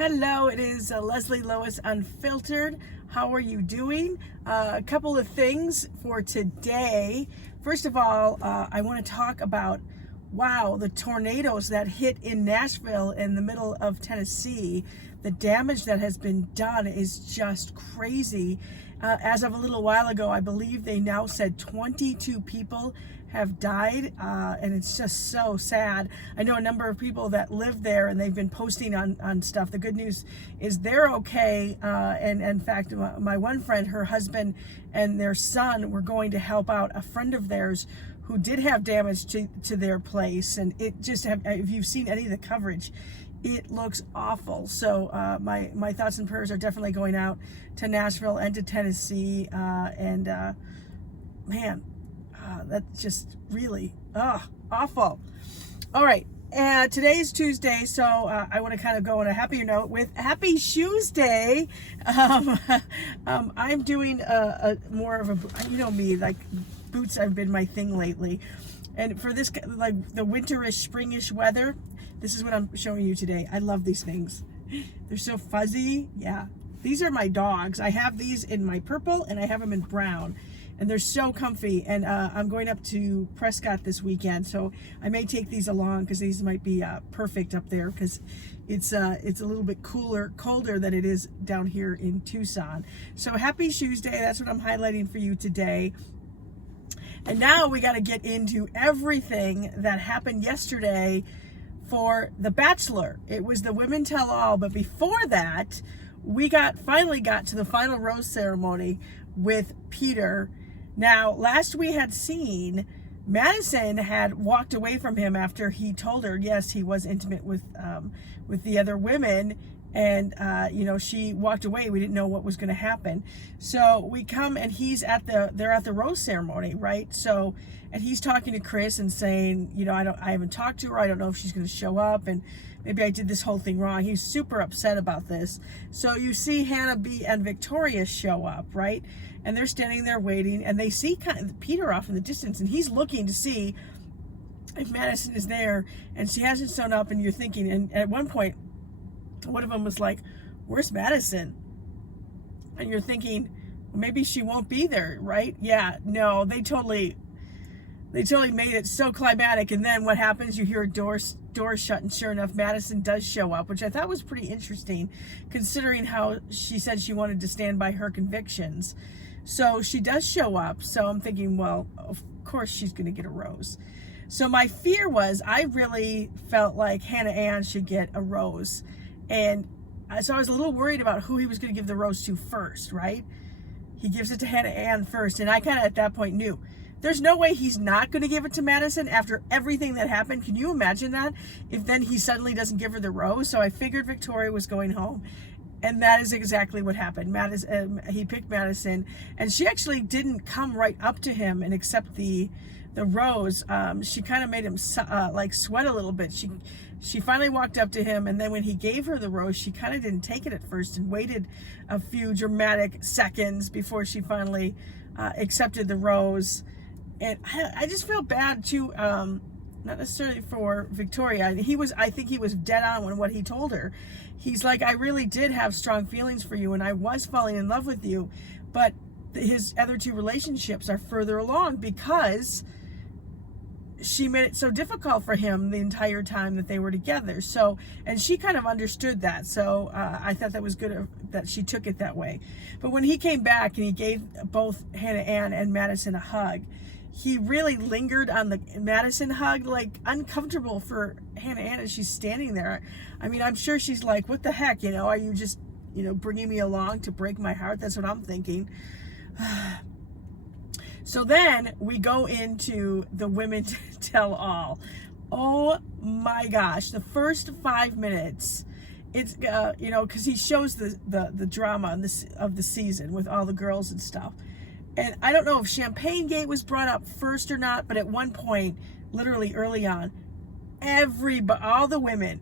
Hello, it is Leslie Lois Unfiltered. How are you doing? A couple of things for today. First of all, I want to talk about, wow, the tornadoes that hit in Nashville in the middle of Tennessee. The damage that has been done is just crazy. As of a little while ago, I believe they now said 22 people have died, and it's just so sad. I know a number of people that live there, and they've been posting on stuff. The good news is they're okay, and in fact, my one friend, her husband and their son were going to help out a friend of theirs who did have damage to their place, and it just, if you've seen any of the coverage, it looks awful. So my thoughts and prayers are definitely going out to Nashville and to Tennessee, man, that's just really awful. All right, today's Tuesday, so I want to kind of go on a happier note with Happy SHOESDAY. I'm doing a more of a, you know me, like boots have been my thing lately, and for this, like the winterish, springish weather, this is what I'm showing you today. I love these things. They're so fuzzy. Yeah, these are my dogs. I have these in my purple and I have them in brown, and they're so comfy. And I'm going up to Prescott this weekend, so I may take these along because these might be perfect up there, because it's a little bit colder than it is down here in Tucson. So happy SHOESDAY. That's what I'm highlighting for you today. And now we got to get into everything that happened yesterday for the Bachelor. It was the women tell all, but before that, we finally got to the final rose ceremony with Peter. Now, last we had seen, Madison had walked away from him after he told her, yes, he was intimate with the other women, and you know, she walked away. We didn't know what was going to happen. So we come, and they're at the rose ceremony, right? So, and he's talking to Chris and saying, you know, I haven't talked to her. I don't know if she's going to show up, and maybe I did this whole thing wrong. He's super upset about this. So you see Hannah B and Victoria show up, right? And they're standing there waiting, and they see Peter off in the distance, and he's looking to see if Madison is there, and she hasn't shown up. And you're thinking, and at one point, one of them was like, "Where's Madison?" And you're thinking, maybe she won't be there, right? Yeah, no, they totally made it so climatic. And then what happens? You hear a door shut, and sure enough, Madison does show up, which I thought was pretty interesting, considering how she said she wanted to stand by her convictions. So she does show up. So I'm thinking, well, of course she's going to get a rose. So my fear was, I really felt like Hannah Ann should get a rose. And so I was a little worried about who he was going to give the rose to first, right? He gives it to Hannah Ann first. And I kind of at that point knew, there's no way he's not going to give it to Madison after everything that happened. Can you imagine that? If then he suddenly doesn't give her the rose? So I figured Victoria was going home. And that is exactly what happened. He picked Madison, and she actually didn't come right up to him and accept the rose. She kind of made him like sweat a little bit. She finally walked up to him, and then when he gave her the rose, she kind of didn't take it at first and waited a few dramatic seconds before she finally accepted the rose. And I just feel bad too, not necessarily for Victoria. I think he was dead on when what he told her. He's like, I really did have strong feelings for you, and I was falling in love with you, but his other two relationships are further along because she made it so difficult for him the entire time that they were together. So, and she kind of understood that. So I thought that was good that she took it that way. But when he came back and he gave both Hannah Ann and Madison a hug, he really lingered on the Madison hug, like uncomfortable for Hannah Ann as she's standing there. I mean, I'm sure she's like, what the heck, you know, are you just, you know, bringing me along to break my heart? That's what I'm thinking. So then we go into the women tell all. Oh my gosh, the first 5 minutes, it's you know, because he shows the drama of the season with all the girls and stuff. And I don't know if Champagne Gate was brought up first or not, but at one point, literally early on, all the women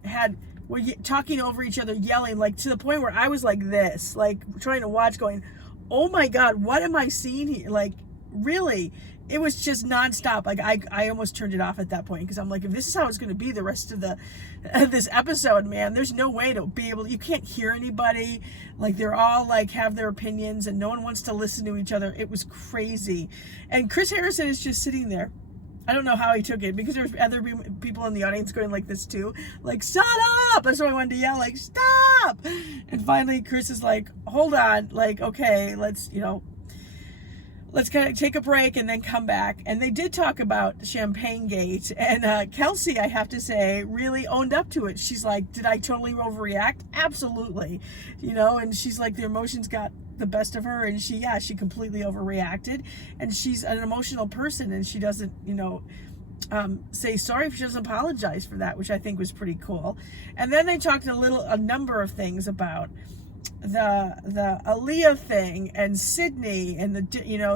were talking over each other, yelling, like to the point where I was like this, like trying to watch, going, oh my God, what am I seeing here? Like, really, it was just nonstop. Like I almost turned it off at that point, because I'm like, if this is how it's going to be the rest of this episode, man, there's no way to be able. You can't hear anybody. Like they're all like have their opinions, and no one wants to listen to each other. It was crazy, and Chris Harrison is just sitting there. I don't know how he took it, because there's other people in the audience going like this too, like, shut up. That's why I wanted to yell, like, stop. And finally Chris is like, hold on, like, okay, let's kind of take a break and then come back. And they did talk about Champagne Gate, and Kelsey, I have to say, really owned up to it. She's like, did I totally overreact? Absolutely. And she's like, the emotions got the best of her, and she completely overreacted, and she's an emotional person, and she doesn't say sorry if she doesn't apologize for that, which I think was pretty cool. And then they talked a number of things about the Aaliyah thing and Sydney and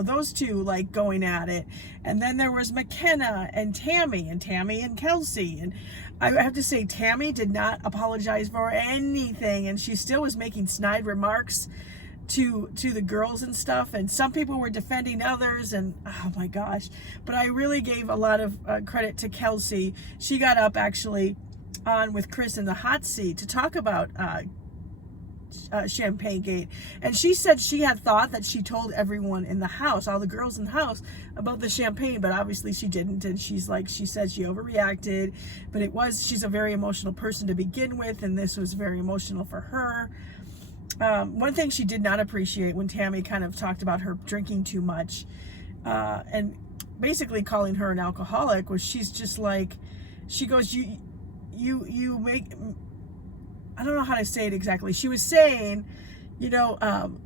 those two like going at it. And then there was McKenna and Tammy and Kelsey, and I have to say Tammy did not apologize for anything, and she still was making snide remarks to the girls and stuff, and some people were defending others, and oh my gosh. But I really gave a lot of credit to Kelsey. She got up actually on with Chris in the hot seat to talk about Champagne Gate, and she said she had thought that she told everyone in the house, all the girls in the house, about the champagne, but obviously she didn't. And she said she overreacted, but she's a very emotional person to begin with, and this was very emotional for her. One thing she did not appreciate when Tammy kind of talked about her drinking too much, and basically calling her an alcoholic, was she's just like, she goes, you make, I don't know how to say it exactly. She was saying, you're going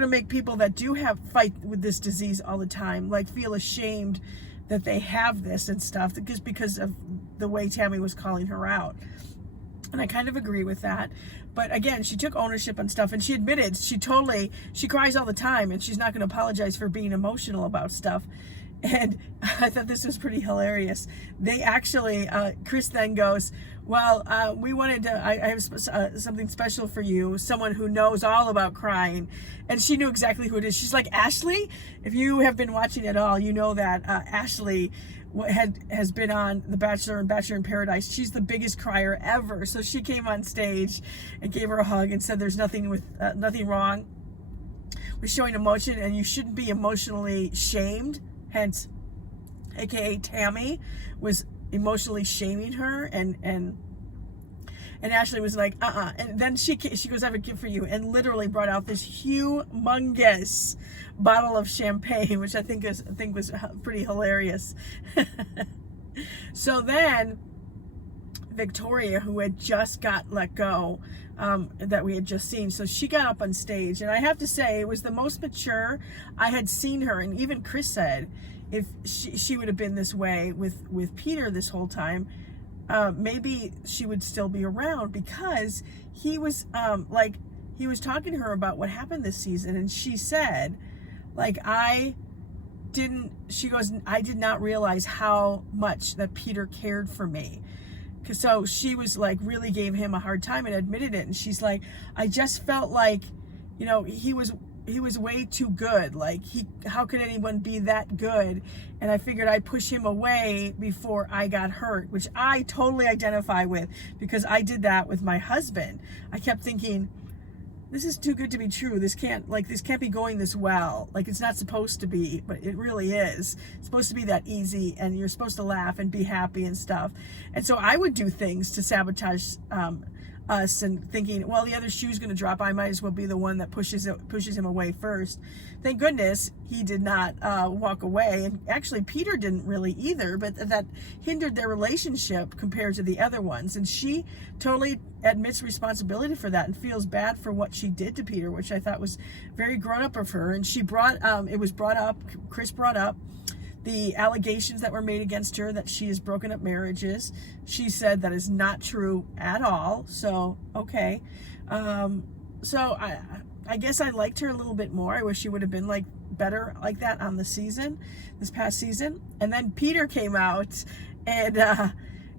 to make people that do fight with this disease all the time, like, feel ashamed that they have this and stuff, just because of the way Tammy was calling her out. And I kind of agree with that. But again, she took ownership on stuff, and she admitted she cries all the time, and she's not going to apologize for being emotional about stuff. And I thought this was pretty hilarious. They actually, Chris then goes, well, we wanted to, I have something special for you, someone who knows all about crying. And she knew exactly who it is. She's like, Ashley, if you have been watching at all, you know that Ashley has been on The Bachelor and Bachelor in Paradise. She's the biggest crier ever. So she came on stage and gave her a hug and said there's nothing wrong with showing emotion, and you shouldn't be emotionally shamed. Hence, aka Tammy was emotionally shaming her, and Ashley was like, and then she goes, I have a gift for you, and literally brought out this humongous bottle of champagne, which I think was pretty hilarious. So then Victoria, who had just got let go, that we had just seen, so she got up on stage, and I have to say it was the most mature I had seen her. And even Chris said if she would have been this way with Peter this whole time, maybe she would still be around, because he was talking to her about what happened this season, and she said, like, she goes, I did not realize how much that Peter cared for me. So she was like, really gave him a hard time and admitted it. And she's like, I just felt like, he was way too good. Like, how could anyone be that good? And I figured I'd push him away before I got hurt, which I totally identify with, because I did that with my husband. I kept thinking, this is too good to be true. This can't be going this well. Like, it's not supposed to be, but it really is. It's supposed to be that easy, and you're supposed to laugh and be happy and stuff. And so I would do things to sabotage us, and thinking, well, the other shoe's going to drop. I might as well be the one that pushes him away first. Thank goodness he did not walk away. And actually, Peter didn't really either, but that hindered their relationship compared to the other ones. And she totally admits responsibility for that and feels bad for what she did to Peter, which I thought was very grown up of her. And she Chris brought up the allegations that were made against her, that she has broken up marriages. She said that is not true at all. So, okay. So I guess I liked her a little bit more. I wish she would have been like better like that on this past season. And then Peter came out, and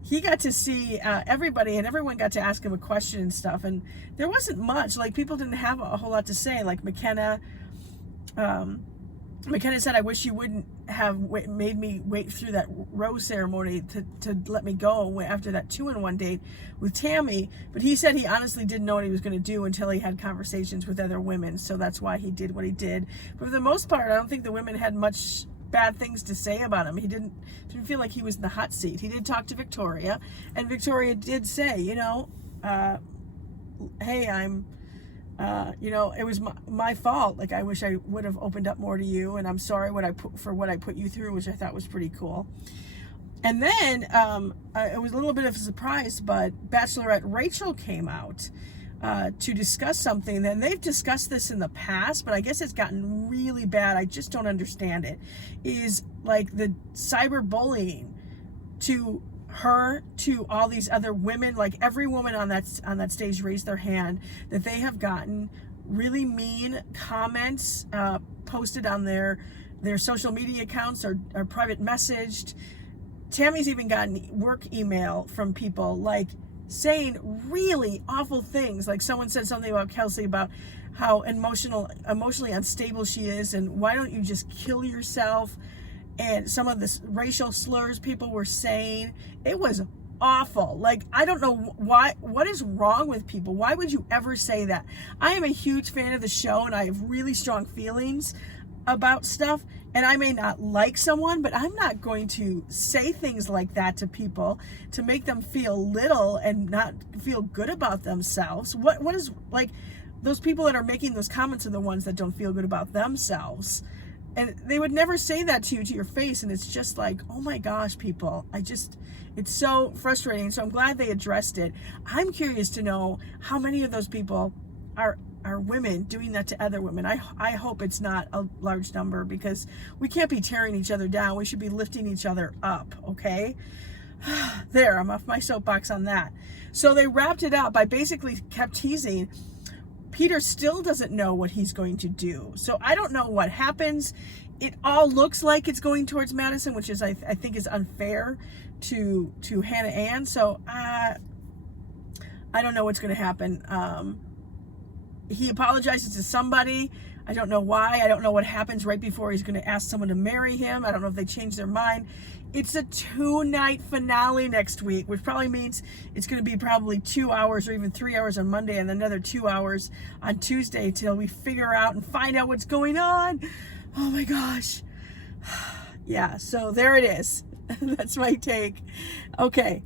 he got to see everybody, and everyone got to ask him a question and stuff. And there wasn't much, like, people didn't have a whole lot to say. Like McKenna said, I wish you wouldn't made me wait through that rose ceremony to let me go after that 2-in-1 date with Tammy. But he said he honestly didn't know what he was going to do until he had conversations with other women. So that's why he did what he did. But for the most part, I don't think the women had much bad things to say about him. He didn't feel like he was in the hot seat. He did talk to Victoria, and Victoria did say, hey, I'm it was my fault. Like, I wish I would have opened up more to you, and I'm sorry for what I put you through, which I thought was pretty cool. And then it was a little bit of a surprise, but Bachelorette Rachel came out to discuss something. And they've discussed this in the past, but I guess it's gotten really bad. I just don't understand it. Is like the cyberbullying to her, to all these other women. Like, every woman on that stage raised their hand that they have gotten really mean comments posted on their social media accounts or private messaged. Tammy's even gotten work email from people like saying really awful things. Like, someone said something about Kelsey about how emotionally unstable she is, and why don't you just kill yourself? And some of the racial slurs people were saying, it was awful. Like, I don't know what is wrong with people. Why would you ever say that? I am a huge fan of the show, and I have really strong feelings about stuff, and I may not like someone, but I'm not going to say things like that to people to make them feel little and not feel good about themselves. What is, like, those people that are making those comments are the ones that don't feel good about themselves. And they would never say that to you, to your face. And it's just like, oh my gosh, people. It's so frustrating. So I'm glad they addressed it. I'm curious to know how many of those people are women doing that to other women. I hope it's not a large number, because we can't be tearing each other down. We should be lifting each other up, okay? There, I'm off my soapbox on that. So they wrapped it up by basically kept teasing. Peter still doesn't know what he's going to do. So I don't know what happens. It all looks like it's going towards Madison, which is, I think, is unfair to Hannah Ann. So I don't know what's going to happen. He apologizes to somebody. I don't know why. I don't know what happens right before he's going to ask someone to marry him. I don't know if they change their mind. It's a 2-night finale next week, which probably means it's going to be probably 2 hours or even 3 hours on Monday and another 2 hours on Tuesday till we figure out and find out what's going on. Oh my gosh. Yeah, so there it is. That's my take. Okay.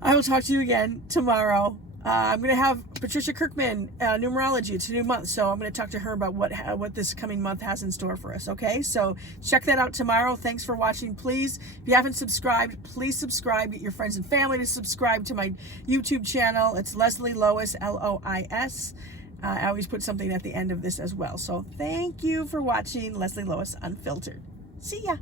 I will talk to you again tomorrow. I'm going to have Patricia Kirkman, numerology. It's a new month, so I'm going to talk to her about what this coming month has in store for us, okay? So check that out tomorrow. Thanks for watching. Please, if you haven't subscribed, please subscribe. Get your friends and family to subscribe to my YouTube channel. It's Leslie Lois, Lois. I always put something at the end of this as well. So thank you for watching Leslie Lois Unfiltered. See ya.